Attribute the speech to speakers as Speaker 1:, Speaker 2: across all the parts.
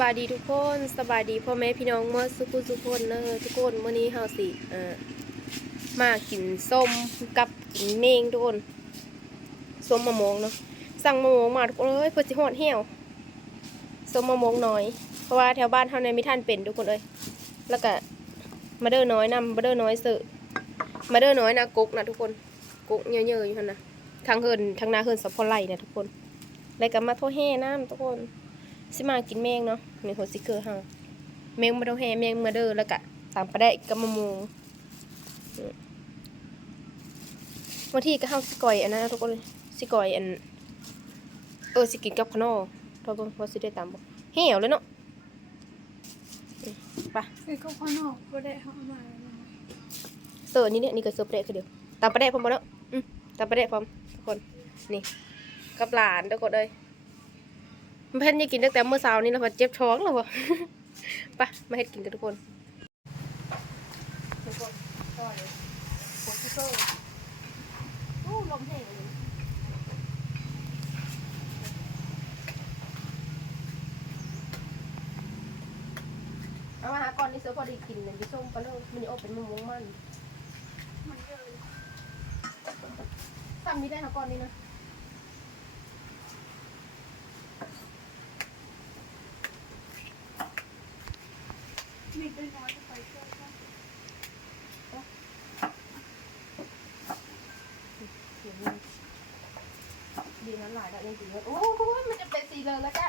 Speaker 1: บายดีทุกคนสบายดีพ่อแม่พี่น้องเมื่อสุกุสุกคนเนอะทุกคนเมื่อนี้เฮาสิเอ่อมากินส้มกับกินเมงทุกคนส้มมะม่วงเนาะสั่งมะม่วงมาทุกคนเอ้ยเพื่อสิฮอดเหี่ยวส้มมะม่วงน้อย เพราะว่าแถวบ้านเฮาในมีท่านเป็นทุกคนเอ้ยแล้วก็มาเด้อน้อยนำมาเด้อน้อยเสือมาเด้อน้อยนะกุกนะทุกคนกุกเยอะๆอยู่หั่นนะทางเฮินทางนาเฮินสะพอไหลนะทุกคนแล้วก็มาโทแห่น้ำทุกคน สิมากินแมงเนาะในหัวซิเกอร์เฮาแมงมาดาแฮแมงมาเดอแล้วก็ตามปลาได้กับมะม่วงอืมบางทีก็เฮาสิก่อยอันนั้นทุกคนสิก่อยอันเออสิกินกับขนมเพราะว่าสิได้ตามบ่เหี่ยวเลยเนาะไป
Speaker 2: ไอ้ก็ข้างนอกก็ได้เข้ามาแล้วนะ
Speaker 1: เสิร์ฟนี่เนี่ยนี่ก็เสิร์ฟปลาได้คือเดียวตามปลาได้พร้อมบ่เนาะอืมตามปลาได้พร้อมทุกคนนี่กับหลานทุกคนเลย เพิ่นจะกินตั้งแต่เมื่อเช้านี้แล้วพอเจ็บท้องแล้วบ่ไปมาเฮ็ดกินกันทุกคนทุกคนก็เลยกดที่โซ่โอ้ลมแห้งเอามาหาก่อนนี่เสือพอดีกินเนี่ยพี่ส้มปลาเลิกมันจะอบเป็นมะม่วงมัน
Speaker 2: มันเยอะ
Speaker 1: ทำนี้ได้หาก่อนนี่นะ
Speaker 2: มีได้น้อยก็ไปเที่ยวกัน
Speaker 1: เดี๋ยวนี้ดีนั้นหลายแล้วยังกินเยโอ้โหมันจะเป็นสีเหลืองแล้วจ้ะ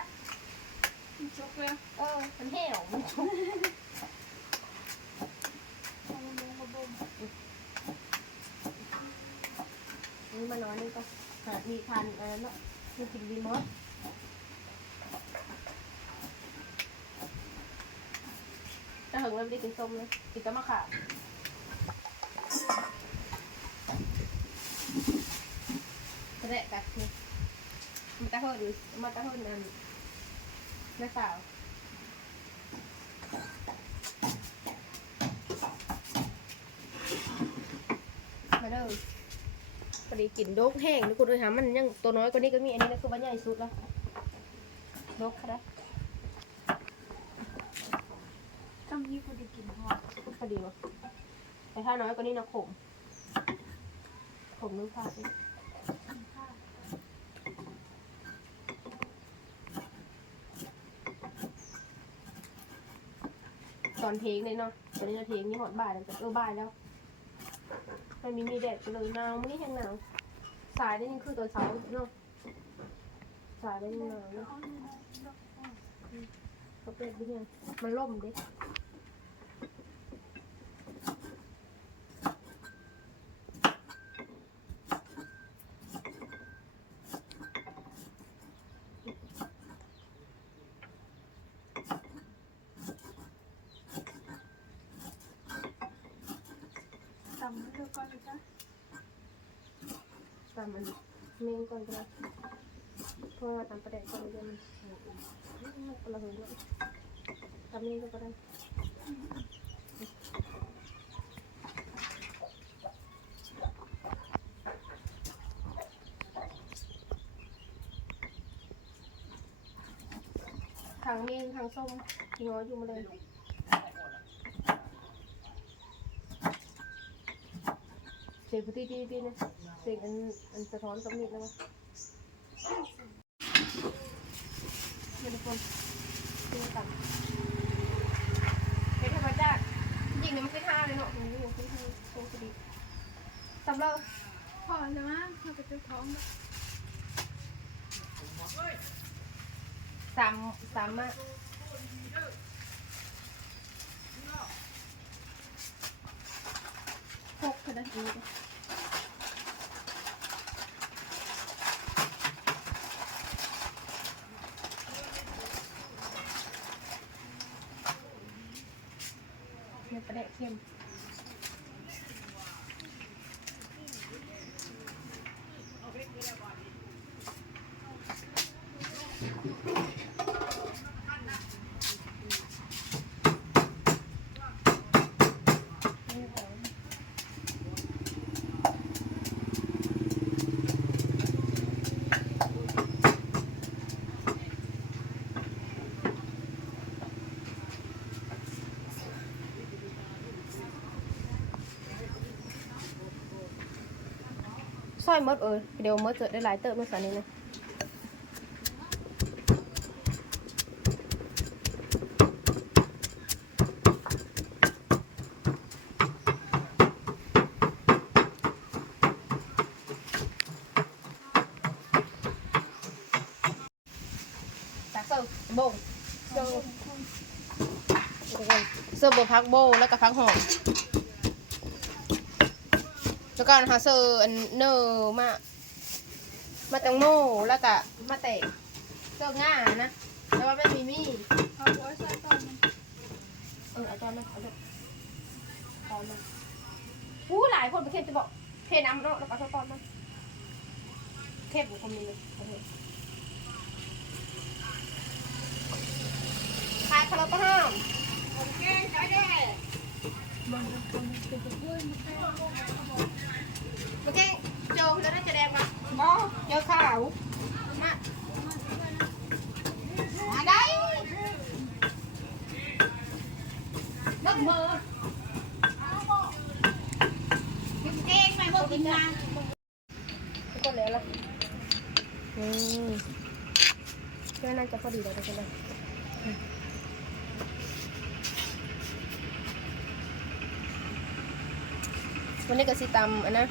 Speaker 2: มีชกเลย
Speaker 1: เออมันเหี่ยวมันชุบ
Speaker 2: เอาลงมาบ่ม
Speaker 1: นี่มาน้อยนึงก็หามีทานอะไรเนาะมันกินดีมดจะ ถึงแล้วไม่ได้กินส้มเลยกินแต่มะขามกระเดะกันี่มันตะเฮิร์ดมันตะเฮิร์ดนั่นแม่สาวมาเด้อพอดีกลิ่นโดกแห้งทุกคนเลยหามันยังตัวน้อยกว่านี้ก็มีอันนี้นะคือว่าใหญ่สุดแล้วโดกค่ะ นะ
Speaker 2: ทำนี้พอดีกินหอด
Speaker 1: พอดีวะแต่ถ้าน้อยกว่านี้นะขมขมนึกภาพดิ
Speaker 2: กินข้า
Speaker 1: ตอนเทงเลยเนาะตอนนี้จะเทงนี่หอดบ่ายแล้วเออบ่ายแล้ว มันมีมีแดดไปเลยหนาวมื้อนี้ยังหนาวสายได้ยังคือตอนเช้าเนาะสายได้ยังหนาวเนาะ
Speaker 2: เอาเลยนะด
Speaker 1: เขาเปิดดิเนี่ยมันล่มดิำ
Speaker 2: เลือก่อนเลยจ้ะ
Speaker 1: ตามมันเมงก่อนก็ได้เพราะว่าตามประเด็นก่อนเดี๋ยวมันมันคนละหืนด้วยตามเมงก็ได้ทางเมงทางส้มง้ออยู่มาเลย สียงตีตีตีนะเสียงอันอันสะท้อนสมนิดแล้ววะมาทุกคนดูกันเฮ้ยธรรมชาติจริงๆเนี่ยมันขึ้นห้าเลยเนาะโอ้โหขึ้นห้าโซ่สดีสำหรับ
Speaker 2: พอแล้วมั้งเราไปเจ้าท้องแล้ว
Speaker 1: สามสามอะหกขนาดนี้เลยเนี่ ประเดกเข้มนี่หอม ซอยมดเออเดี๋ยวมดเจอได้หลายเติมเมื่อสันนี้นะจากเสิร์ฟบงเสิร์ฟเสิร์ฟบพักโบแล้วก็พักหอม แล้วก็นะคะเซอร์อันเนอร์มา มาแตงโมแล้วก็มาเตะเซอร์ง่านะแต่ว่าไม่มีมีด
Speaker 2: เอาไว้ใส่ก่อนมัน
Speaker 1: เออเอาจารย์มาเอาจารย์ตอนมาอู้หลายคนประเทศจะบอกเทน้ำเนาะแล้วก็เอาตอนมาเทพบุคคลนี้เลยโอเคขายคาราบาห้าม
Speaker 2: มันเป็นคนเป็น เพื่อนมันเป็น
Speaker 1: เมื่อกี้โจแล้วน่าจะแดงปะ
Speaker 2: บอ
Speaker 1: เจอขาวมา
Speaker 2: มาได้เลิกมือกินเก่งไหมพวกกินงาน
Speaker 1: ทุกคนแล้วล่ะอืมก็น่าจะพอดีแล้วทุกคนเวันนี้ก็สิตำอันนะ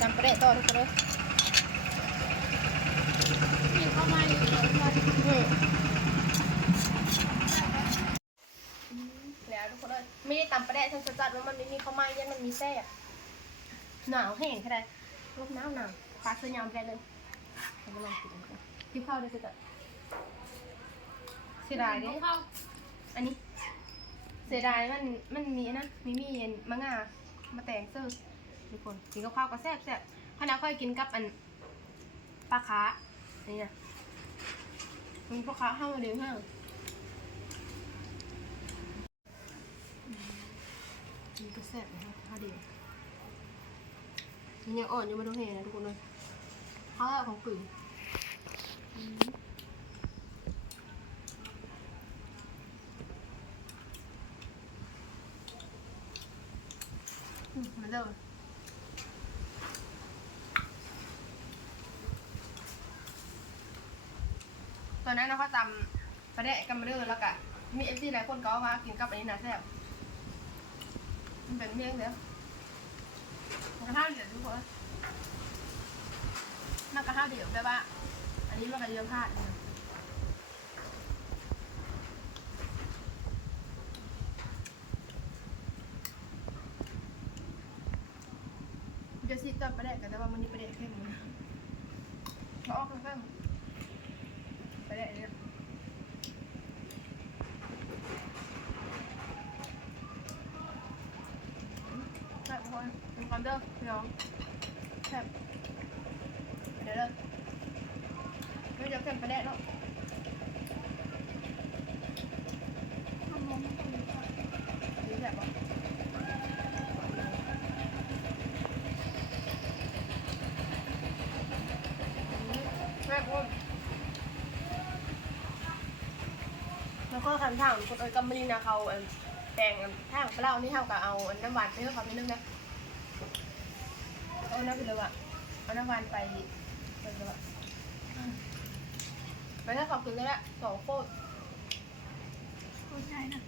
Speaker 1: ตำประเดะต่อทุกคนเลย
Speaker 2: มีเข้ามาอยู่แล้วมา
Speaker 1: อืมแล้วทุกคนเลยไม่ได้ตำประเดะทั้งจัดๆว่ามันไม่มีข้าวไหม้ยังมันมีแซ่บหนาวแห้งแค่ไหนลมหนาวหนาวปลาเสื้อยาวไปเลยเอามาลองกินกันกินข้าวได้สิจ๊ะเสียดายเด้
Speaker 2: เข้า
Speaker 1: อันนี้ เสียดายมันมันมีนะมีมีอันมะงามาแตงเซอร์ทุกคนกินกับข้าวก็แซ่บแซ่บพนักค่อยกินกับอันปลาค้าอันนี้นะมันปลาค้าห้าวเดียวห้างมันก็แซ่บนะครับข้าวเดียวมันยังอ่อนอยู่มาดูเห็นนะทุกคนเลยข้าวของปุ๋ย อืมอืมมาเลยตอนนั้นนะเขาตำประเดะกันมาเรื่อยแล้วกะมีเอฟซีหลายคนก็เอามากินกับอันนี้นะแซ่บมันเป็นเมี่ยงเดียวมันกระทะเดียวทุกคนมันกระทะเดียวแบบว่า อันนี้มันกระเยอะพลาดเลย มันจะซีดตอนประเดะกันแต่ว่ามันนี่ประเดะเข้มนะเขาออกข้างๆประเดะเนี่ยแซ่บทุกคนเป็นความเด้อพี่น้องแซ่บเดี๋ยวเด้อไม่จะเค็มไปแดดแล้ว
Speaker 2: ทำมองไม่ถูก
Speaker 1: ดีแซ่บปะแซ่บคน แล้วก็คันทางคนเอ้ยกำมะนีนะเขาอันแตงอันทางปลาเล่านี่เท่ากับเอาอันน้ำหวานไปให้เขาไปนึ่งนะเอาน้ำไปเลยว่ะเอาน้ำหวานไปไปเลยว่ะไปให้เขาคืนเลยละสองโคตร
Speaker 2: โคตรใจนะ